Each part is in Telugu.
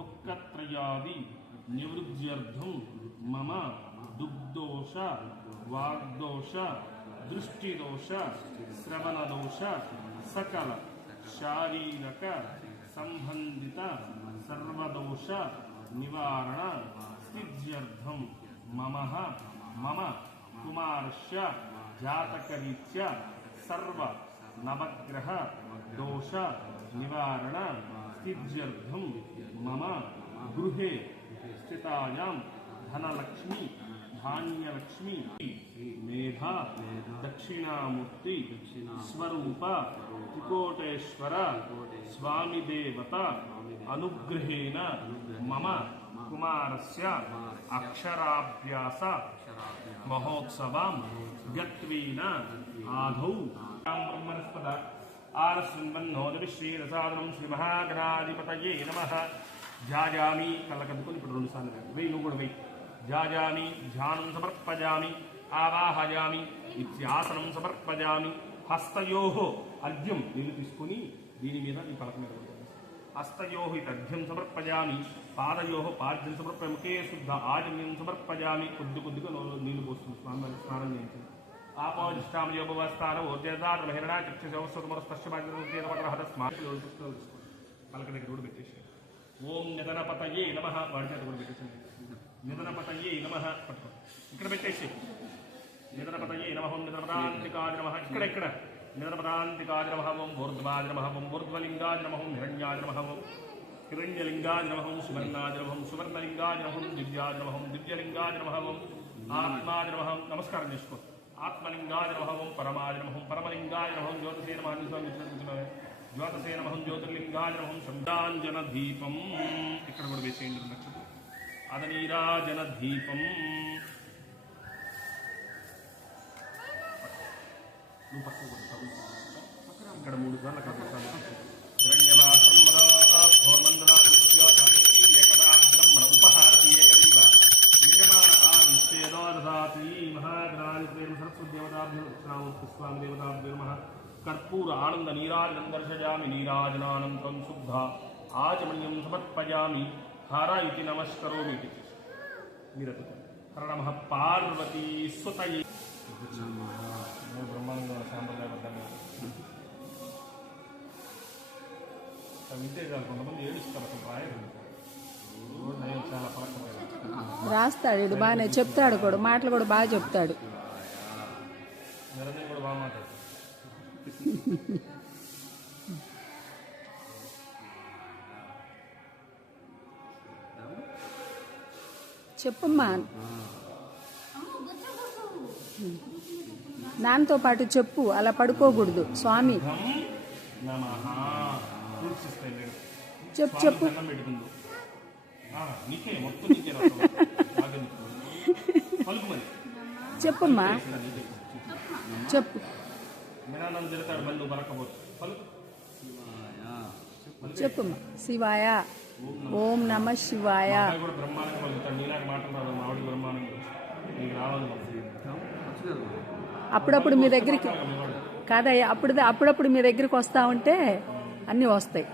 దుఃఖత్రయాది నివృత్త్యర్థం మమ దుగ్ధోష వాగ్దోష దృష్టిదోష శ్రవణదోష సకల శారీరక సంబంధిత సర్వదోష నివారణ సిద్ధ్యర్థం మమ కుమారస్య జాతకరీత్యా సర్వ నవగ్రహ దోష నివారణ సిద్ధ్యర్థం మమ గృహే స్థితాయాం ధనలక్ష్మి ధాన్యలక్ష్మి మేధా దక్షిణామూర్తి స్వరూప త్రికోటేశ్వర స్వామి దేవత అనుగ్రహేణ మమ కుమారస్య అక్షరాభ్యాస మహోత్సవం గత్వేన ఆదౌ బ్రహ్మణస్పద ఆరశృణ్వన్నోదవిశ్రీరసాదనం శ్రీ మహాగణాధిపతయే నమః. జాజామి కళ్ళకద్దుకొని ఇప్పుడు 2 సార్లు వెయ్యి, నువ్వు కూడా వెయ్యి. జాజామి ధ్యానం సమర్పజామి ఆవాహయామి ఇత్యాసనం సమర్పజామి. హస్తయోః అర్ఘ్యం నీళ్ళు తీసుకుని దీని మీద ఈ పలక మీద హస్తయోః ఇత్యర్ఘ్యం సమర్పజామి. పాదయోః పాద్యం సమర్పయామి. ముఖే శుద్ధ ఆచమ్యం సమర్పజామి. కొద్దిగా నీళ్లు పోస్తుంది స్నానం చేయించండి. ఆపోజిష్టామయోపవస్థాన ఓర్జదాన హిరణా పలక దగ్గర కూడా పెట్టేసి ఓం నిధనపతయే నమః వాడి చేత కూడా పెట్టేసండి. నిధనపతయే నమః పట్టుకో ఇక్కడ పెట్టేసి నిధనపతయే నమః ఓం నిధనపదాంతికాయ నమః. ఇక్కడ నిధనపదాంతికాయ నమః ఓం ఊర్ధ్వాయ నమః ఓం ఊర్ధ్వలింగాయ నమః ఓం హిరణ్యాయ నమః ఓం హిరణ్యలింగాయ నమః ఓం సువర్ణాయ నమః ఓం సువర్ణలింగాయ నమః ఓం దివ్యాయ నమః ఓం దివ్యలింగాయ నమః ఓం ఆత్మాయ నమః. నమస్కారం చేసుకో. ఆత్మలింగాయ నమః ఓం పరమాయ నమః ఓం పరమలింగాయ నమః జ్యోతిషే నమః జ్యోతిషే నమః జ్యోతిర్లింగాయ నమః శబ్దాంజన దీపం ఇక్కడ కూడా వేసేయండి. నక్షత్రం అదనీరాజన దీపం నువ్వు పక్కన ఇక్కడ 3 సార్లు బ్రహ్మణ ఉపహారతి ఏకదైవ యజమాన ఆదిత్యేదోదధాతి మహాగణాధిపతే సరస్వతి దేవతాభ్యో దక్షిణామూర్తి స్వామి దేవతాభ్యో నమః. కర్పూర ఆనంద నీరాజనం దర్శయామి. నీరాజనానంతరం శుద్ధ ఆచమనీయం సమర్పయామి. హర ఇది నమస్కరోమి. మీరు హర నమః పార్వతీ సుతయే. బ్రహ్మాండంగా సాంప్రదాయబద్ధంగా వింటే చాలు. కొంతమంది ఏడుస్తారు అసలు రాయరు. చాలా పలకమైన రాస్తాడు. ఇది బాగానే చెప్తాడు కూడా, మాటలు కూడా బాగా చెప్తాడు. నిరంజన్ కూడా బాగా మాట్లాడతాడు. చెప్పమ్మా. నాన్నతో పాటు చెప్పు, అలా పడుకోకూడదు. స్వామి చెప్పు చెప్పు చెప్పమ్మా చెప్పు. చెప్పమ్మా. శివాయ ఓం నమ శివాయ. అప్పుడప్పుడు మీ దగ్గరికి కాదయ్యా, అప్పుడప్పుడు మీ దగ్గరికి వస్తా ఉంటే అన్నీ వస్తాయి.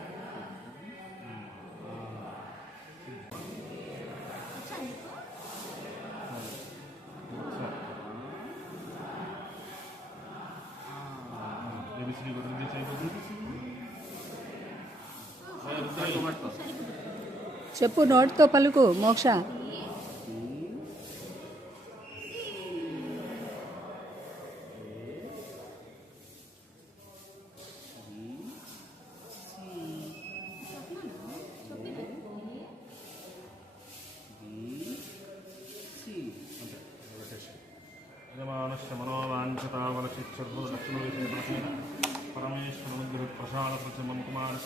చెప్పు, నోటితో పలుకు. మోక్ష परमेश्वर प्रसाद मम कुमार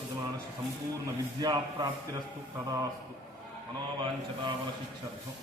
संपूर्ण विद्या प्राप्तिरस्तु तदास्तु मनोवांछता शिक्षार्थम।